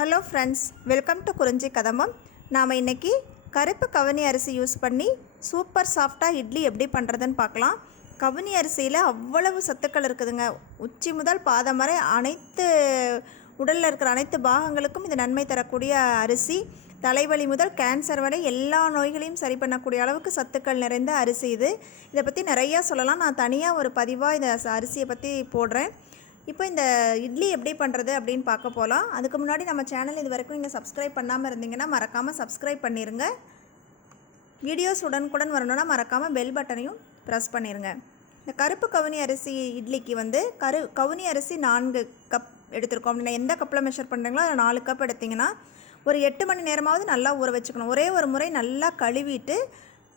Hello friends, welcome to Kurinjikadambam. நாம் இன்றைக்கி கருப்பு கவுனி அரிசி யூஸ் பண்ணி சூப்பர் சாஃப்டாக இட்லி எப்படி பண்ணுறதுன்னு பார்க்கலாம். கவுனி அரிசியில் அவ்வளவு சத்துக்கள் இருக்குதுங்க. உச்சி முதல் பாதம் வரை அனைத்து உடலில் இருக்கிற அனைத்து பாகங்களுக்கும் இது நன்மை தரக்கூடிய அரிசி. தலைவலி முதல் கேன்சர் வரை எல்லா நோய்களையும் சரி பண்ணக்கூடிய அளவுக்கு சத்துக்கள் நிறைந்த அரிசி இது. இதை பற்றி நிறையா சொல்லலாம். நான் தனியாக ஒரு பதிவாக இந்த அரிசியை பற்றி போடுறேன். இப்போ இந்த இட்லி எப்படி பண்ணுறது அப்படின்னு பார்க்க போகலாம். அதுக்கு முன்னாடி நம்ம சேனல் இது வரைக்கும் நீங்கள் சப்ஸ்கிரைப் பண்ணாமல் இருந்தீங்கன்னா மறக்காமல் சப்ஸ்கிரைப் பண்ணிடுங்க. வீடியோஸ் உடனுக்குடன் வரணுன்னா மறக்காமல் பெல் பட்டனையும் ப்ரெஸ் பண்ணிடுங்க. இந்த கருப்பு கவுனி அரிசி இட்லிக்கு வந்து கவுனி அரிசி 4 கப் எடுத்துருக்கோம். அப்படின்னா எந்த கப்பில் மெஷர் பண்ணுறீங்களோ அதில் 4 கப் எடுத்திங்கன்னா ஒரு 8 மணி நேரமாவது நல்லா ஊற வச்சுக்கணும். ஒரே ஒரு முறை நல்லா கழுவிட்டு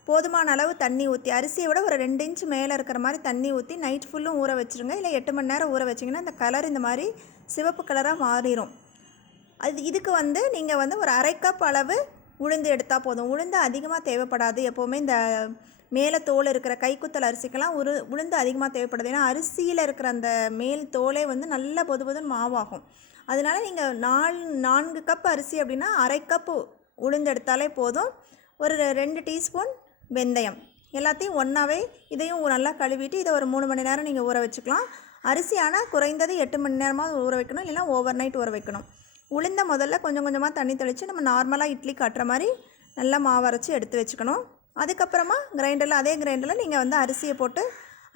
போதுமான அளவு தண்ணி ஊற்றி, அரிசியை விட ஒரு 2 இன்ச் மேலே இருக்கிற மாதிரி தண்ணி ஊற்றி நைட் ஃபுல்லும் ஊற வச்சுருங்க. இல்லை 8 மணி நேரம் ஊற வச்சிங்கன்னா இந்த கலர் இந்த மாதிரி சிவப்பு கலராக மாறிடும். இதுக்கு வந்து நீங்கள் வந்து ஒரு 1/2 கப் அளவு உளுந்து எடுத்தால் போதும். உளுந்து அதிகமாக தேவைப்படாது. எப்போவுமே இந்த மேலே தோல் இருக்கிற கைக்குத்தல் அரிசிக்கெல்லாம் உளுந்து அதிகமாக தேவைப்படுது. ஏன்னா அரிசியில் இருக்கிற அந்த மேல் தோலே வந்து நல்ல பொதுன்னு மாவாகும். அதனால் நீங்கள் 4 கப் அரிசி அப்படின்னா 1/2 கப்பு உளுந்து எடுத்தாலே போதும். ஒரு 2 டீஸ்பூன் வெந்தயம் எல்லாத்தையும் ஒன்றாவே இதையும் நல்லா கழுவிட்டு இதை ஒரு 3 மணி நேரம் நீங்கள் ஊற வச்சுக்கலாம். அரிசி ஆனால் குறைந்தது 8 மணி நேரமாக ஊற வைக்கணும், இல்லைனா ஓவர் நைட் ஊற வைக்கணும். உளுந்த முதல்ல கொஞ்சம் கொஞ்சமாக தண்ணி தெளித்து நம்ம நார்மலாக இட்லி கட்டுற மாதிரி நல்லா மாவு அரைச்சி எடுத்து வச்சுக்கணும். அதுக்கப்புறமா அதே கிரைண்டரில் நீங்கள் வந்து அரிசியை போட்டு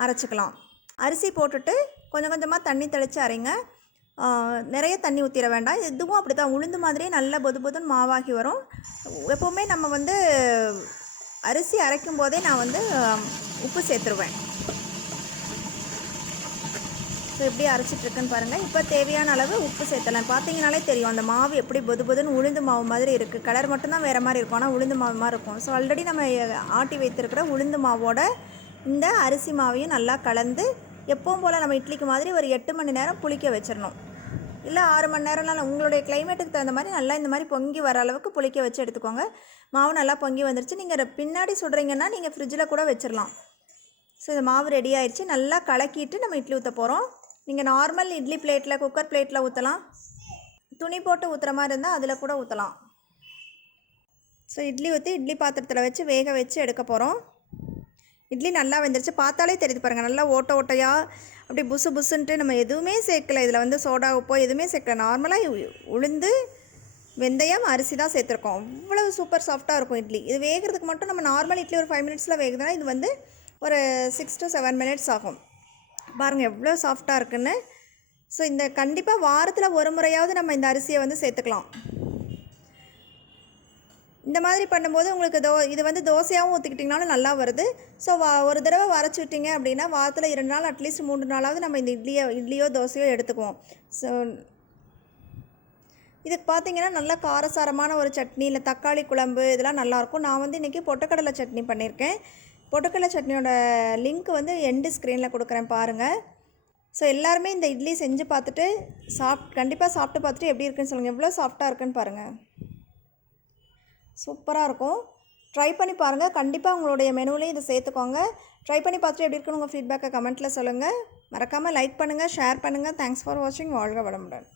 அரைச்சிக்கலாம். அரிசி போட்டுட்டு கொஞ்சம் கொஞ்சமாக தண்ணி தெளித்து அரைங்க. நிறைய தண்ணி ஊற்றிட வேண்டாம். இதுவும் அப்படி தான் உளுந்து மாதிரியே நல்ல பொதுன்னு மாவாகி வரும். எப்போவுமே நம்ம வந்து அரிசி அரைக்கும் போதே நான் வந்து உப்பு சேர்த்துருவேன். ஸோ எப்படி அரைச்சிட்ருக்குன்னு பாருங்கள். இப்போ தேவையான அளவு உப்பு சேர்த்தலாம். பார்த்தீங்கனாலே தெரியும் அந்த மாவு எப்படி பொதுன்னு உளுந்து மாவு மாதிரி இருக்குது. கலர் மட்டும்தான் வேறு மாதிரி இருக்கும், ஆனால் உளுந்து மாவு மாதிரி இருக்கும். ஸோ ஆல்ரெடி நம்ம ஆட்டி வைத்திருக்கிற உளுந்து மாவோட இந்த அரிசி மாவையும் நல்லா கலந்து எப்பவும் போல் நம்ம இட்லிக்கு மாதிரி ஒரு 8 மணி நேரம் புளிக்க வச்சிடணும். இல்லை 6 மணி நேரம்லாம் உங்களுடைய கிளைமேட்டுக்கு தகுந்த மாதிரி நல்லா இந்த மாதிரி பொங்கி வர அளவுக்கு புளிக்க வச்சு எடுத்துக்கோங்க. மாவு நல்லா பொங்கி வந்துருச்சு. நீங்கள் பின்னாடி சுடுறீங்கன்னா நீங்கள் ஃப்ரிட்ஜில் கூட வச்சிடலாம். ஸோ இந்த மாவு ரெடி ஆயிடுச்சு. நல்லா கலக்கிட்டு நம்ம இட்லி ஊற்ற போகிறோம். நீங்கள் நார்மல் இட்லி பிளேட்டில், குக்கர் பிளேட்டில் ஊற்றலாம். துணி போட்டு ஊற்றுற மாதிரி இருந்தால் அதில் கூட ஊற்றலாம். ஸோ இட்லி ஊற்றி இட்லி பாத்திரத்தில் வச்சு வேக வச்சு எடுக்க போகிறோம். இட்லி நல்லா வெந்துருச்சு. பார்த்தாலே தெரியுது பாருங்கள், நல்லா ஓட்டையாக அப்படி புசுன்ட்டு நம்ம எதுவுமே சேர்க்கலை. இதில் வந்து சோடா உப்போ எதுவுமே சேர்க்கல. நார்மலாக உளுந்து வெந்தயம் அரிசி தான் சேர்த்துருக்கோம். அவ்வளவு சூப்பர் சாஃப்டாக இருக்கும் இட்லி. இது வேகிறதுக்கு மட்டும் நம்ம நார்மல் இட்லி ஒரு 5 மினிட்ஸில் வேகுதுன்னா இது வந்து ஒரு 6 to 7 மினிட்ஸ் ஆகும். பாருங்கள் எவ்வளோ சாஃப்டாக இருக்குன்னு. ஸோ இந்த கண்டிப்பாக வாரத்தில் ஒரு முறையாவது நம்ம இந்த அரிசியை வந்து சேர்த்துக்கலாம். இந்த மாதிரி பண்ணும்போது உங்களுக்கு இது வந்து தோசையாகவும் ஊற்றிக்கிட்டிங்கனாலும் நல்லா வருது. ஸோ ஒரு தடவை வரைச்சி விட்டிங்க அப்படின்னா வாரத்தில் 2 நாள் அட்லீஸ்ட் 3 நாளாவது நம்ம இந்த இட்லியோ தோசையோ எடுத்துக்குவோம். ஸோ இதுக்கு பார்த்திங்கன்னா நல்லா காரசாரமான ஒரு சட்னி, இல்லை தக்காளி குழம்பு இதெல்லாம் நல்லாயிருக்கும். நான் வந்து இன்றைக்கி பொட்டுக்கடலை சட்னி பண்ணியிருக்கேன். பொட்டுக்கடலை சட்னியோட லிங்க் வந்து எண்டு ஸ்க்ரீனில் கொடுக்குறேன் பாருங்கள். ஸோ எல்லாருமே இந்த இட்லி செஞ்சு பார்த்துட்டு கண்டிப்பாக சாப்பிட்டு பார்த்துட்டு எப்படி இருக்குன்னு சொல்லுங்கள். எவ்வளோ சாஃப்டாக இருக்குன்னு பாருங்கள். சூப்பராக இருக்கும். ட்ரை பண்ணி பாருங்கள். கண்டிப்பாக உங்களுடைய மெனுவிலையும் இதை சேர்த்துக்கோங்க. ட்ரை பண்ணி பார்த்துட்டு எப்படி இருக்குன்னு உங்கள் ஃபீட்பேக்கை கமெண்ட்டில் சொல்லுங்கள். மறக்காமல் லைக் பண்ணுங்கள், ஷேர் பண்ணுங்கள். தேங்க்ஸ் ஃபார் வாட்சிங். வாழ்க வளமுடன்.